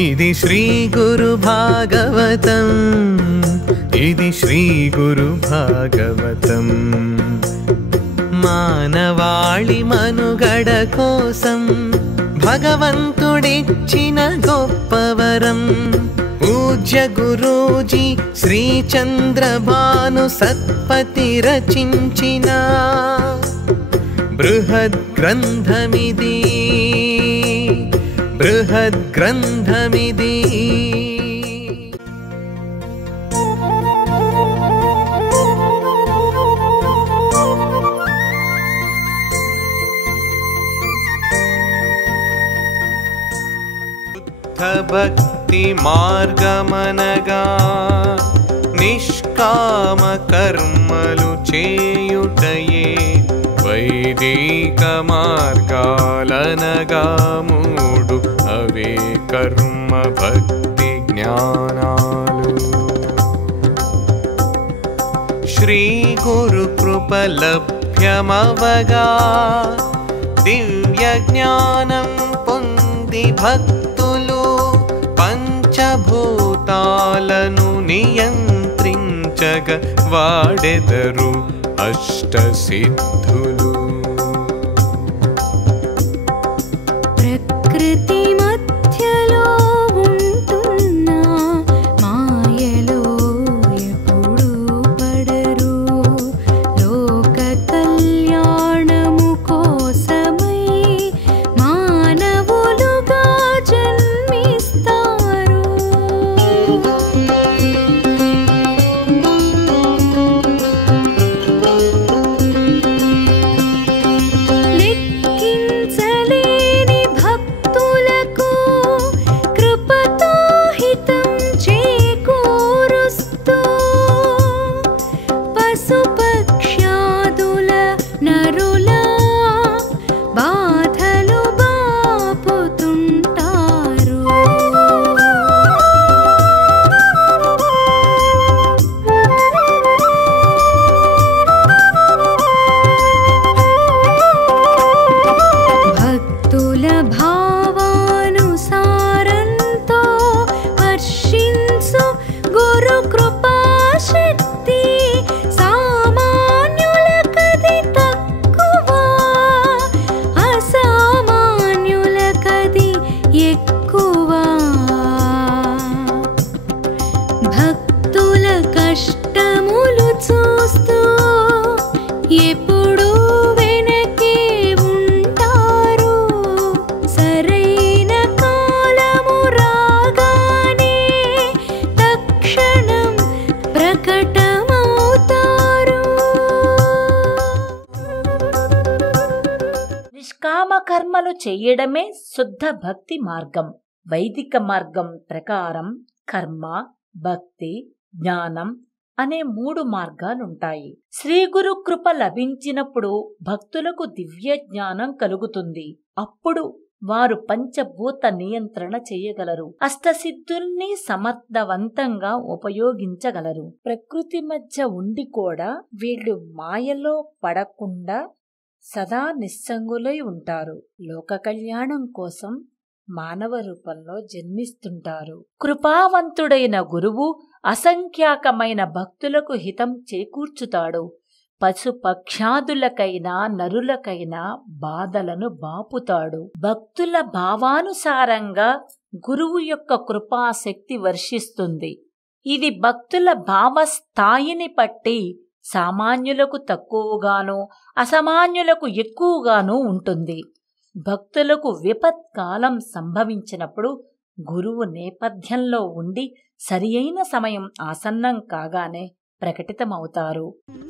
ఇది శ్రీ గురు భాగవతం, ఇది శ్రీ గురు భాగవతం. మానవాళి మనుగడ కోసం భగవంతుడిచ్చిన గొప్పవరం. పూజ్య గురూజీ శ్రీ చంద్రభాను సత్పతి రచించిన బృహద్ గ్రంథమిది, బృహద్ గ్రంథమిది. భక్తి మార్గమనగా నిష్కామ కర్మలు చేయుటయే, వైదిక మార్గాలనగా మూడు అవే కర్మ భక్తి జ్ఞానాలు. శ్రీ గురు కృప లభ్యమవగా దివ్య జ్ఞానం పొంది భక్తులు పంచభూతాలను నియంత్రించగ వాడెదరు అష్టసిద్ధులు. ప్రకృతి మధ్యలో ఉంటున్న మాయలో ఎప్పుడు పడరు, లోక కళ్యాణము కోసమై మానవులుగా జన్మిస్తారు. లెక్కించలేని భక్తులకు కృపతో హితం చేకూరుస్తూ పశుపక్ష్యాదుల నరుల బాధలు బాపుతుంటారు. భక్తుల భావానుసారంతో వర్షించు గురు కృపాశక్తి సామాన్యులకది తక్కువ, అసామాన్యులకది ఎక్కువ. భక్తుల కష్టములు చూస్తూ ఎప్పుడు వెనకే ఉంటారు. సరైన కాలము రాగానే తక్షణం ప్రకటమవుతారు. నిష్కామ కర్మలు చెయ్యడమే శుద్ధ భక్తి మార్గం. వైదిక మార్గం ప్రకారం కర్మ, భక్తి, జ్ఞానం అనే 3 మార్గాలుంటాయి. శ్రీ గురు కృప లభించినప్పుడు భక్తులకు దివ్య జ్ఞానం కలుగుతుంది. అప్పుడు వారు పంచభూత నియంత్రణ చేయగలరు, అష్టసిద్ధుల్ని సమర్థవంతంగా ఉపయోగించగలరు. ప్రకృతి మధ్య ఉండి కూడా వీళ్ళు మాయలో పడకుండా సదా నిస్సంగులై ఉంటారు. లోక కళ్యాణం కోసం మానవ రూపంలో జన్మిస్తుంటారు. కృపావంతుడైన గురువు అసంఖ్యాకమైన భక్తులకు హితం చేకూర్చుతాడు. పశుపక్షాదులకైనా నరులకైనా బాధలను బాపుతాడు. భక్తుల భావానుసారంగా గురువు యొక్క కృపాశక్తి వర్షిస్తుంది. ఇది భక్తుల భావస్థాయిని బట్టి సామాన్యులకు తక్కువగానూ అసామాన్యులకు ఎక్కువగానూ ఉంటుంది. భక్తులకు విపత్కాలం సంభవించినప్పుడు గురువు నేపథ్యంలో ఉండి సరియైన సమయం ఆసన్నం కాగానే ప్రకటితమవుతారు.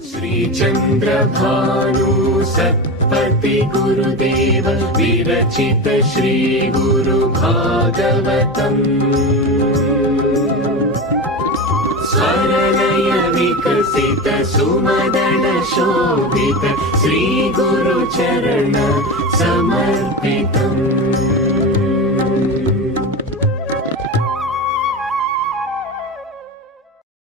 శ్రీ చంద్రభాను సత్పతి గురుదేవ విరచిత శ్రీ గురు భాగవతం. స్వరలయ వికసిత సుమదన శోభిత శ్రీ గురు చరణ సమర్పితం.